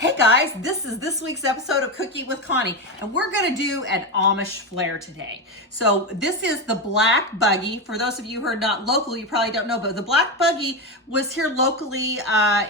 Hey guys, this is this week's episode of Cooking with Connie, and we're going to do an Amish flair today. So this is the black buggy. For those of you who are not local, you probably don't know, but the black buggy was here locally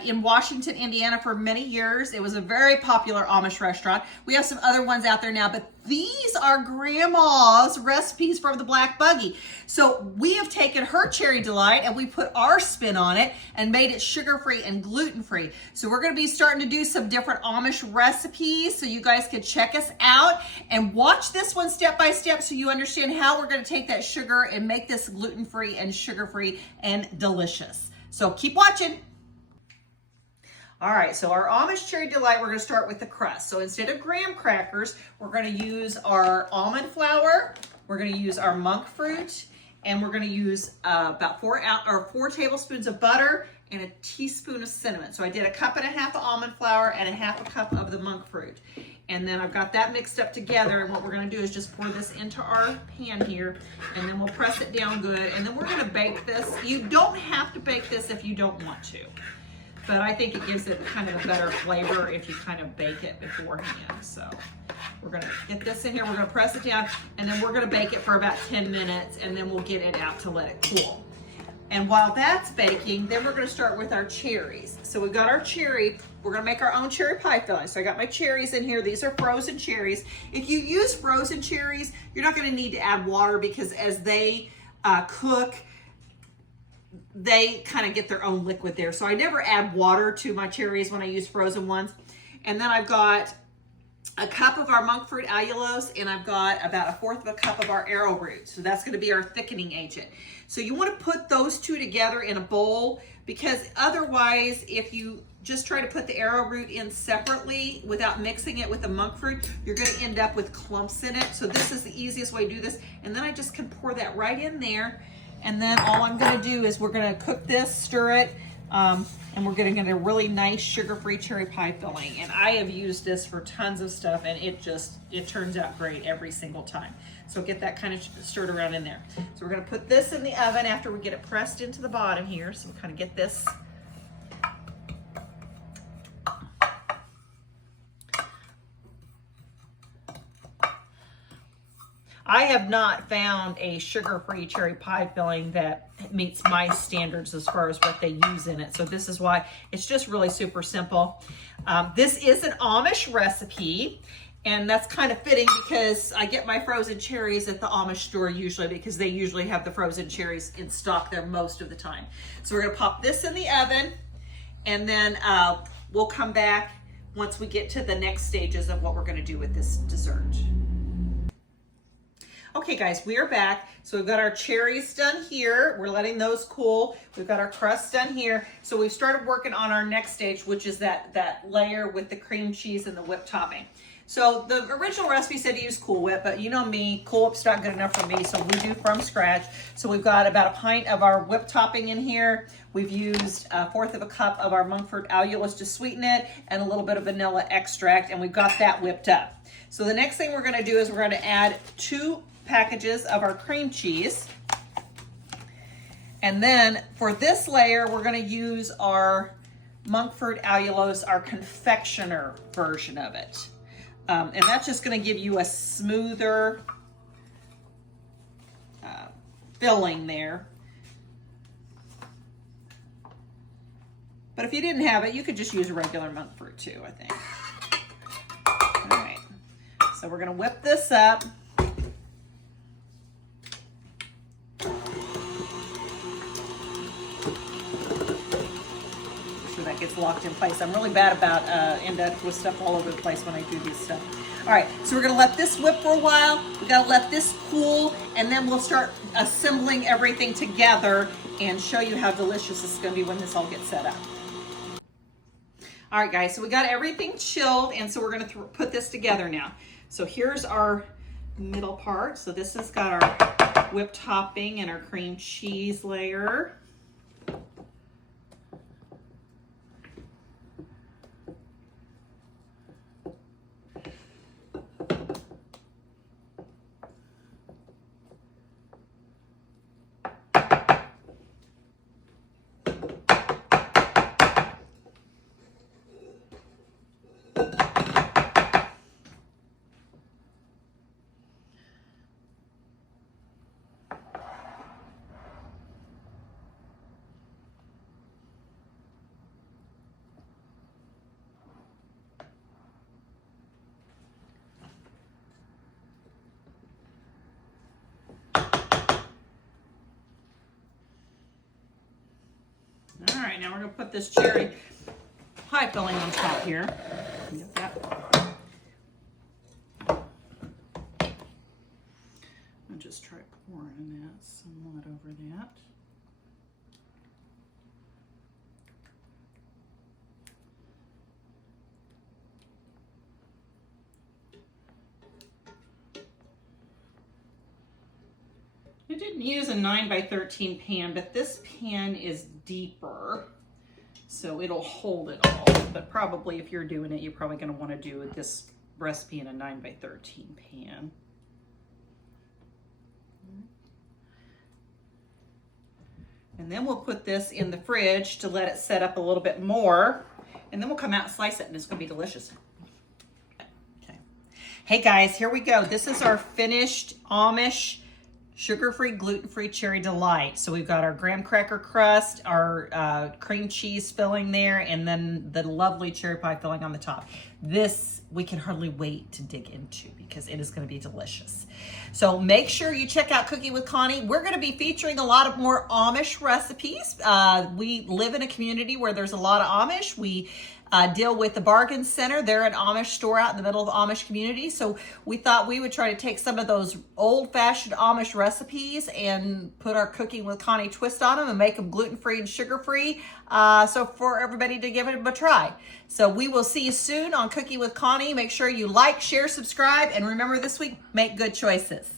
in Washington, Indiana for many years. It was a very popular Amish restaurant. We have some other ones out there now, but these are Grandma's recipes from the black buggy. So we have taken her Cherry Delight and we put our spin on it and made it sugar-free and gluten-free. So we're going to be starting to do some different Amish recipes so you guys can check us out and watch this one step by step so you understand how we're going to take that sugar and make this gluten-free and sugar-free and delicious. So keep watching. All right, so our Amish Cherry Delight, we're going to start with the crust. So instead of graham crackers, we're going to use our almond flour, we're going to use our monk fruit, and we're going to use about 4 tablespoons of butter and a teaspoon of cinnamon. So I did 1.5 cups of almond flour and 1/2 cup of the monk fruit. And then I've got that mixed up together, and what we're going to do is just pour this into our pan here, and then we'll press it down good, and then we're going to bake this. You don't have to bake this if you don't want to, but I think it gives it kind of a better flavor if you kind of bake it beforehand. So we're gonna get this in here, we're gonna press it down, and then we're gonna bake it for about 10 minutes, and then we'll get it out to let it cool. And while that's baking, then we're gonna start with our cherries. So we've got our cherry, we're gonna make our own cherry pie filling. So I got my cherries in here, these are frozen cherries. If you use frozen cherries, you're not gonna need to add water because as they cook, they kind of get their own liquid there. So I never add water to my cherries when I use frozen ones. And then I've got 1 cup of our monk fruit allulose, and I've got about 1/4 cup of our arrowroot. So that's going to be our thickening agent. So you want to put those two together in a bowl, because otherwise, if you just try to put the arrowroot in separately without mixing it with the monk fruit, you're going to end up with clumps in it. So this is the easiest way to do this. And then I just can pour that right in there. And then all I'm going to do is we're going to cook this, stir it, and we're going to get a really nice sugar-free cherry pie filling. And I have used this for tons of stuff, and it turns out great every single time. So get that kind of stirred around in there. So we're going to put this in the oven after we get it pressed into the bottom here. So we kind of get this. I have not found a sugar-free cherry pie filling that meets my standards as far as what they use in it. So this is why it's just really super simple. This is an Amish recipe, and that's kind of fitting because I get my frozen cherries at the Amish store usually, because they usually have the frozen cherries in stock there most of the time. So we're gonna pop this in the oven, and then we'll come back once we get to the next stages of what we're gonna do with this dessert. Okay guys, we are back. So we've got our cherries done here. We're letting those cool. We've got our crust done here. So we've started working on our next stage, which is that layer with the cream cheese and the whipped topping. So the original recipe said to use Cool Whip, but you know me, Cool Whip's not good enough for me, so we do from scratch. So we've got about 1 pint of our whipped topping in here. We've used 1/4 cup of our monk fruit allulose to sweeten it, and a little bit of vanilla extract, and we've got that whipped up. So the next thing we're gonna do is we're gonna add 2 packages of our cream cheese. And then for this layer, we're going to use our monk fruit allulose, our confectioner version of it. And that's just going to give you a smoother filling there. But if you didn't have it, you could just use a regular monk fruit too, I think. All right, so we're going to whip this up. Gets locked in place. I'm really bad about end up with stuff all over the place when I do this stuff. All right, so we're gonna let this whip for a while. We gotta let this cool, and then we'll start assembling everything together and show you how delicious this is gonna be when this all gets set up. All right, guys, so we got everything chilled, and so we're gonna put this together now. So here's our middle part. So this has got our whipped topping and our cream cheese layer. right, now we're gonna put this cherry pie filling on top here. Get that. I'll just try pouring that somewhat over that. I didn't use a 9x13 pan, but this pan is deeper, so it'll hold it all. But probably if you're doing it, you're probably going to want to do this recipe in a 9x13 pan. And then we'll put this in the fridge to let it set up a little bit more, and then we'll come out and slice it, and it's going to be delicious. Okay. Hey guys, here we go. This is our finished Amish sugar-free, gluten-free cherry delight. So we've got our graham cracker crust, our cream cheese filling there, and then the lovely cherry pie filling on the top. This we can hardly wait to dig into because it is going to be delicious. So make sure you check out Cooking with Connie. We're going to be featuring a lot of more Amish recipes. We live in a community where there's a lot of Amish. We deal with the Bargain Center. They're an Amish store out in the middle of the Amish community. So we thought we would try to take some of those old-fashioned Amish recipes and put our Cooking with Connie twist on them and make them gluten-free and sugar-free. So for everybody to give it a try. So we will see you soon on Cooking with Connie. Make sure you like, share, subscribe, and remember this week, make good choices.